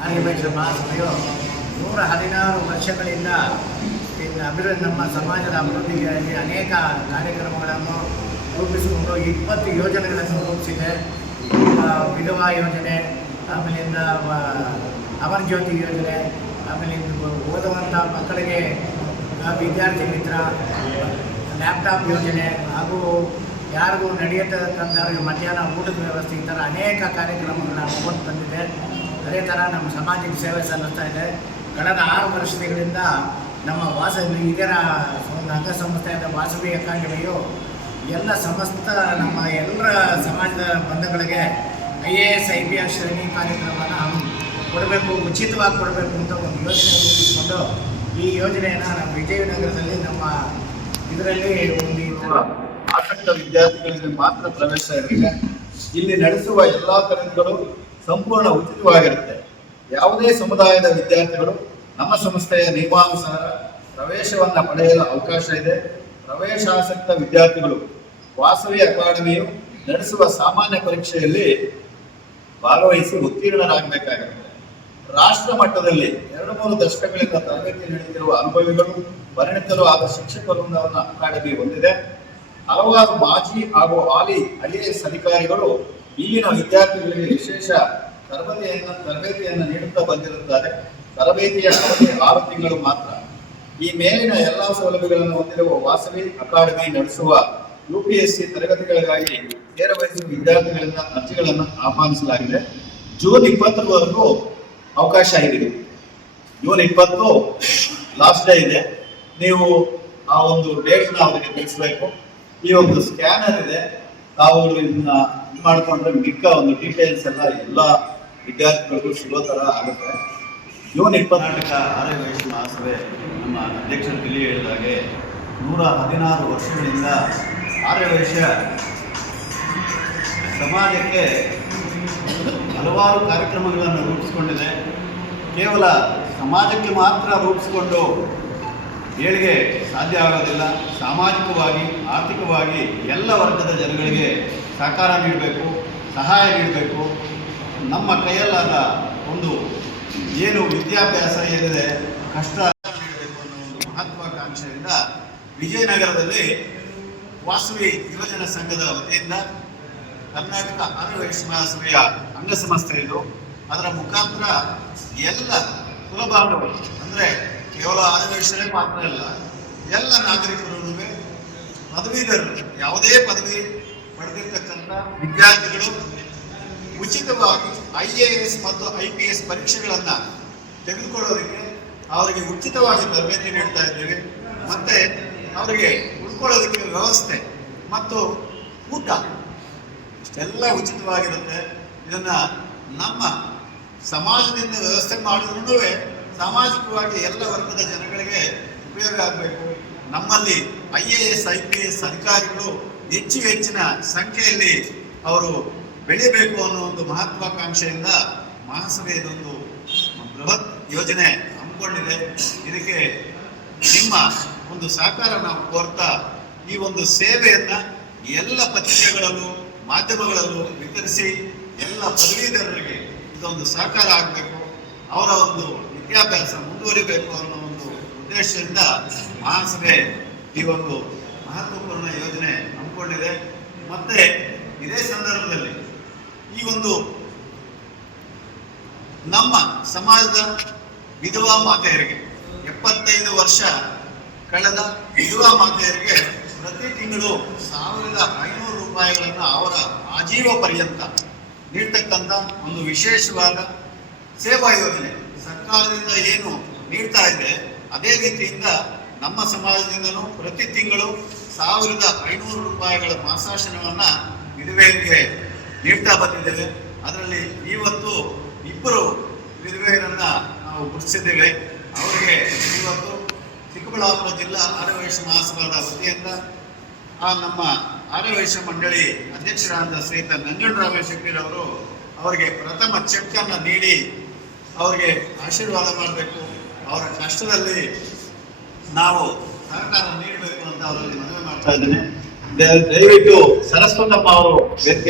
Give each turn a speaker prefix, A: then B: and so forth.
A: ಮಹಾಸಭೆಯು ನೂರ ಹದಿನಾರು ವರ್ಷಗಳಿಂದ ಇನ್ನು ಅಭಿವೃದ್ಧಿ ನಮ್ಮ ಸಮಾಜದ ಅಭಿವೃದ್ಧಿಗಾಗಿ ಅನೇಕ ಕಾರ್ಯಕ್ರಮಗಳನ್ನು ರೂಪಿಸಿಕೊಂಡು ಇಪ್ಪತ್ತು ಯೋಜನೆಗಳನ್ನು ರೂಪಿಸಿದೆ. ವಿಧವಾ ಯೋಜನೆ, ಆಮೇಲಿಂದ ಅಮರ್ ಜ್ಯೋತಿ ಯೋಜನೆ ಆಮೇಲೆ ಓದುವಂಥ ಮಕ್ಕಳಿಗೆ ವಿದ್ಯಾರ್ಥಿ ಮಿತ್ರ, ಲ್ಯಾಪ್ಟಾಪ್ ಯೋಜನೆ, ಹಾಗೂ ಯಾರಿಗೂ ನಡೆಯತಕ್ಕಂಥವ್ರಿಗೆ ಮಧ್ಯಾಹ್ನ ಊಟದ ವ್ಯವಸ್ಥೆ ಈ ಥರ ಅನೇಕ ಕಾರ್ಯಕ್ರಮಗಳನ್ನು ಕೊಟ್ಟು ಬಂದಿದೆ. ಅದೇ ಥರ ನಮ್ಮ ಸಮಾಜಕ್ಕೆ ಸೇವೆ ಸಲ್ಲಿಸ್ತಾ ಇದೆ. ಕಳೆದ ಆರು ವರ್ಷಗಳಿಂದ ನಮ್ಮ ವಾಸ ಇದರ ಒಂದು ಅಂಗಸಂಸ್ಥೆಯಾದ ವಾಸವಿ ಅಕಾಡೆಮಿಯು ಎಲ್ಲ ಸಮಸ್ತ ನಮ್ಮ ಎಲ್ಲರ ಸಮಾಜದ ಬಂಧುಗಳಿಗೆ I A S, I P S ಶ್ರೇಣಿ ಕಾರ್ಯಕ್ರಮನ ಕೊಡಬೇಕು, ಉಚಿತವಾಗಿ ಕೊಡಬೇಕು ಅಂತ ಒಂದು ಯೋಜನೆ ರೂಪಿಸಿಕೊಂಡು ಈ ಯೋಜನೆಯನ್ನು ನಮ್ಮ ವಿಜಯನಗರದಲ್ಲಿ ನಮ್ಮ ಇದರಲ್ಲಿ ಒಂದು
B: ಆಸಕ್ತ ವಿದ್ಯಾರ್ಥಿಗಳಿಗೆ ಮಾತ್ರ ಪ್ರವೇಶ ಇರಲಿದೆ ಇಲ್ಲಿ ನಡೆಸುವ ಎಲ್ಲ ತರಗತಿಗಳು ಸಂಪೂರ್ಣ ಉಚಿತವಾಗಿರುತ್ತೆ. ಯಾವುದೇ ಸಮುದಾಯದ ವಿದ್ಯಾರ್ಥಿಗಳು ನಮ್ಮ ಸಂಸ್ಥೆಯ ನಿಯಮಾನುಸಾರ ಪ್ರವೇಶವನ್ನ ಪಡೆಯಲು ಅವಕಾಶ ಇದೆ. ಪ್ರವೇಶಾಸಕ್ತ ವಿದ್ಯಾರ್ಥಿಗಳು ವಾಸವಿ ಅಕಾಡೆಮಿಯು ನಡೆಸುವ ಸಾಮಾನ್ಯ ಪರೀಕ್ಷೆಯಲ್ಲಿ ಭಾಗವಹಿಸಿ ಉತ್ತೀರ್ಣರಾಗಬೇಕಾಗಿರುತ್ತೆ. ರಾಷ್ಟ್ರ ಮಟ್ಟದಲ್ಲಿ ಎರಡು ಮೂರು ದಶಕಗಳಿಂದ ತರಬೇತಿ ನೀಡುತ್ತಿರುವ ಅನುಭವಿಗಳು, ಪರಿಣಿತರು ಆದ ಶಿಕ್ಷಕ ವೃಂದವನ್ನು ಅಕಾಡೆಮಿ ಹೊಂದಿದೆ ಹಲವಾರು ಮಾಜಿ ಹಾಗೂ ಹಾಲಿ ಐಎಎಸ್ ಅಧಿಕಾರಿಗಳು ಇಲ್ಲಿನ ವಿದ್ಯಾರ್ಥಿಗಳಿಗೆ ವಿಶೇಷ ತರಬೇತಿಯನ್ನು ತರಬೇತಿಯನ್ನು ನೀಡುತ್ತಾ ಬಂದಿರುತ್ತಾರೆ. ತರಬೇತಿಯ ಅವಧಿ ಆರು ತಿಂಗಳು ಮಾತ್ರ. ಈ ಮೇಲಿನ ಎಲ್ಲಾ ಸೌಲಭ್ಯಗಳನ್ನು ಹೊಂದಿರುವ ವಾಸವಿ ಅಕಾಡೆಮಿ ನಡೆಸುವ ಯುಪಿಎಸ್ಸಿ ತರಗತಿಗಳಿಗಾಗಿ ನೇರ ವಯಸ್ಸಿನ ವಿದ್ಯಾರ್ಥಿಗಳಿಂದ ಅರ್ಜಿಗಳನ್ನು ಆಹ್ವಾನಿಸಲಾಗಿದೆ. ಜೂನ್ ಇಪ್ಪತ್ತರವರೆಗೂ ಅವಕಾಶ ಇದೆ. ಜೂನ್ ಇಪ್ಪತ್ತು ಲಾಸ್ಟ್ ಡೇ ಇದೆ. ನೀವು ಆ ಒಂದು ಡೇಟ್ನ ಅವರಿಗೆ ತಿಳಿಸಬೇಕು. ಈ ಒಂದು ಸ್ಕ್ಯಾನರ್ ಇದೆ. ತಾವು ಇದನ್ನ ಮಾಡ್ಕೊಂಡ್ರೆ ಮಿಕ್ಕ ಒಂದು ಡೀಟೇಲ್ಸ್ ಎಲ್ಲ ಎಲ್ಲ ವಿದ್ಯಾರ್ಥಿಗಳಿಗೂ ಸಿಗೋ ತರ ಆಗುತ್ತೆ. ಇಪ್ಪತ್ತು
C: ಕರ್ನಾಟಕ ಆರ್ಯ ವೈಶ್ಯ ಮಹಾಸಭೆ ನಮ್ಮ ಅಧ್ಯಕ್ಷರು ತಿಳಿ ಹೇಳಿದಾಗೆ ನೂರ ಹದಿನಾರು ವರ್ಷಗಳಿಂದ ಆರ್ಯ ವೈಶ್ಯ ಸಮಾಜಕ್ಕೆ ಹಲವಾರು ಕಾರ್ಯಕ್ರಮಗಳನ್ನು ರೂಪಿಸಿಕೊಂಡಿದೆ. ಕೇವಲ ಸಮಾಜಕ್ಕೆ ಮಾತ್ರ ರೂಪಿಸಿಕೊಂಡು ಏಳಿಗೆ ಸಾಧ್ಯ ಆಗೋದಿಲ್ಲ. ಸಾಮಾಜಿಕವಾಗಿ, ಆರ್ಥಿಕವಾಗಿ ಎಲ್ಲ ವರ್ಗದ ಜನಗಳಿಗೆ ಸಹಕಾರ ನೀಡಬೇಕು, ಸಹಾಯ ನೀಡಬೇಕು. ನಮ್ಮ ಕೈಯಲ್ಲಾದ ಒಂದು ಏನು ವಿದ್ಯಾಭ್ಯಾಸ, ಏನಿದೆ, ಕಷ್ಟ ನೀಡಬೇಕು ಅನ್ನೋ ಒಂದು ಮಹತ್ವಾಕಾಂಕ್ಷೆಯಿಂದ ವಿಜಯನಗರದಲ್ಲಿ ವಾಸವಿ ಯುವಜನ ಸಂಘದ ವತಿಯಿಂದ ಕರ್ನಾಟಕ ಮಹಾಸಭೆಯ ಅಂಗಸಂಸ್ಥೆ ಇದು ಅದರ ಮುಖಾಂತರ ಎಲ್ಲ ಕುಲಬಾಂಧವರು, ಅಂದರೆ ಕೇವಲ ಆದಿವಾಸಿಗಳೇ ಮಾತ್ರ ಅಲ್ಲ, ಎಲ್ಲ ನಾಗರಿಕರು ಪದವೀಧರರು, ಯಾವುದೇ ಪದವಿ ಪಡೆದಿರ್ತಕ್ಕಂಥ ವಿದ್ಯಾರ್ಥಿಗಳು ಉಚಿತವಾಗಿ ಐ ಎ ಎಸ್ ಮತ್ತು ಐ ಪಿ ಎಸ್ ಪರೀಕ್ಷೆಗಳನ್ನು ತೆಗೆದುಕೊಳ್ಳೋದಕ್ಕೆ ಅವರಿಗೆ ಉಚಿತವಾಗಿ ತರಬೇತಿ ನೀಡ್ತಾ ಇದ್ದೇವೆ. ಮತ್ತೆ ಅವರಿಗೆ ಉಳ್ಕೊಳ್ಳೋದಕ್ಕೆ ವ್ಯವಸ್ಥೆ ಮತ್ತು ಊಟ ಇಷ್ಟೆಲ್ಲ ಉಚಿತವಾಗಿರುತ್ತೆ. ಇದನ್ನ ನಮ್ಮ ಸಮಾಜದಿಂದ ವ್ಯವಸ್ಥೆ ಮಾಡಿದ್ರೂ ಸಾಮಾಜಿಕವಾಗಿ ಎಲ್ಲ ವರ್ಗದ ಜನಗಳಿಗೆ ಉಪಯೋಗ ಆಗಬೇಕು. ನಮ್ಮಲ್ಲಿ I A S, I P S ಅಧಿಕಾರಿಗಳು ಹೆಚ್ಚು ಹೆಚ್ಚಿನ ಸಂಖ್ಯೆಯಲ್ಲಿ ಅವರು ಬೆಳಿಬೇಕು ಅನ್ನೋ ಒಂದು ಮಹತ್ವಾಕಾಂಕ್ಷೆಯಿಂದ ಮಹಾಸಭೆ ಇದೊಂದು ಬೃಹತ್ ಯೋಜನೆ ಹಮ್ಮಿಕೊಂಡಿದೆ. ಇದಕ್ಕೆ ನಿಮ್ಮ ಒಂದು ಸಹಕಾರ ನಾವು ಕೋರ್ತಾ ಈ ಒಂದು ಸೇವೆಯನ್ನ ಎಲ್ಲ ಪತ್ರಿಕೆಗಳಲ್ಲೂ ಮಾಧ್ಯಮಗಳಲ್ಲೂ ವಿತರಿಸಿ ಎಲ್ಲ ಪದವೀಧರರಿಗೆ ಇದೊಂದು ಸಹಕಾರ ಆಗಬೇಕು. ಅವರ ಒಂದು ವಿದ್ಯಾಭ್ಯಾಸ ಮುಂದುವರಿಬೇಕು ಅನ್ನೋ ಒಂದು ಉದ್ದೇಶದಿಂದ ಮಹಾಸಭೆ ಈ ಒಂದು ಮಹತ್ವಪೂರ್ಣ ಯೋಜನೆ ಹಮ್ಮಿಕೊಂಡಿದೆ. ಮತ್ತೆ ಇದೇ ಸಂದರ್ಭದಲ್ಲಿ ಈ ಒಂದು ನಮ್ಮ ಸಮಾಜದ ವಿಧವಾ ಮಾತೆಯರಿಗೆ ಎಪ್ಪತ್ತೈದು ವರ್ಷ ಕಳೆದ ವಿಧವಾ ಮಾತೆಯರಿಗೆ ಪ್ರತಿ ತಿಂಗಳು ಸಾವಿರದ ಐನೂರು ರೂಪಾಯಿಗಳನ್ನು ಅವರ ಆಜೀವ ಪರ್ಯಂತ ನೀಡ್ತಕ್ಕಂಥ ಒಂದು ವಿಶೇಷವಾದ ಸೇವಾ ಯೋಜನೆ. ಸರ್ಕಾರದಿಂದ ಏನು ನೀಡ್ತಾ ಇದೆ, ಅದೇ ರೀತಿಯಿಂದ ನಮ್ಮ ಸಮಾಜದಿಂದಲೂ ಪ್ರತಿ ತಿಂಗಳು ಸಾವಿರದ ಐನೂರು ರೂಪಾಯಿಗಳ ಮಾಸಾಶನವನ್ನ ವಿಧವೆಯರಿಗೆ ನೀಡ್ತಾ ಬಂದಿದ್ದೇವೆ. ಅದರಲ್ಲಿ ಇವತ್ತು ಇಬ್ಬರು ವಿಧವೆಯರನ್ನ ನಾವು ಗುರುತಿಸಿದ್ದೇವೆ. ಅವರಿಗೆ ಇವತ್ತು ಚಿಕ್ಕಬಳ್ಳಾಪುರ ಜಿಲ್ಲಾ ಆರ್ಯವೈಶ್ಯ ಮಹಾಸಭಾದ ವತಿಯಿಂದ ಆ ನಮ್ಮ ಆರ್ಯವೈಶ್ಯ ಮಂಡಳಿ ಅಧ್ಯಕ್ಷರಾದ ಶ್ರೀಯುತ ನಂಜುಂಡರಾಮ ಶೆಟ್ಟಿರವರು ಅವರಿಗೆ ಪ್ರಥಮ ಚೆಕ್ ಅನ್ನು ನೀಡಿ ಅವರಿಗೆ ಆಶೀರ್ವಾದ ಮಾಡಬೇಕು. ಅವರ ಕಷ್ಟದಲ್ಲಿ ನಾವು ಸಹಕಾರ ನೀಡಬೇಕು ಅಂತ ಅವರಲ್ಲಿ ಮನವಿ ಮಾಡ್ತಾ ಇದ್ದೇನೆ. ದಯವಿಟ್ಟು ಸರಸ್ವತಪ್ಪ ಅವರು